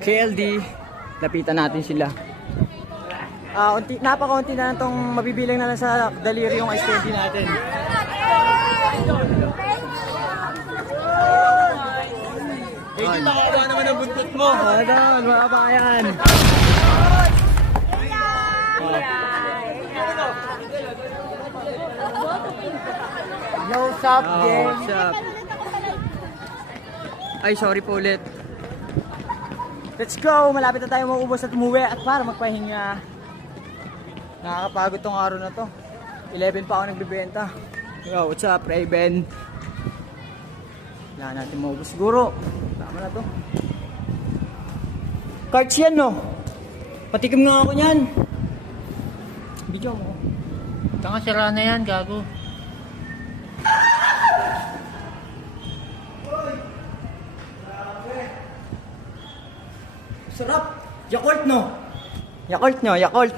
KLD, lapitan natin sila. Ah, unti, napakaunti na lang tong mabibilang na lang sa daliri yung ice candy natin. Medyo makakawa naman ang buntot mo. Adon, mga bayan. No soft Oh, game. up? Ay, sorry po ulit. Let's go! Malapit na tayo maubos at umuwi at para magpahinga. Nakakapagod tong araw na to. 11 pa ako nagbibenta. Yo, what's up, Raven? Kailangan natin maubos. Siguro, tama na to. Cards yan, no? Patikim nga ako niyan. Video mo. Tanga sira na yan, gago. Sarap! Yakult, no? Yakult nyo, Yakult.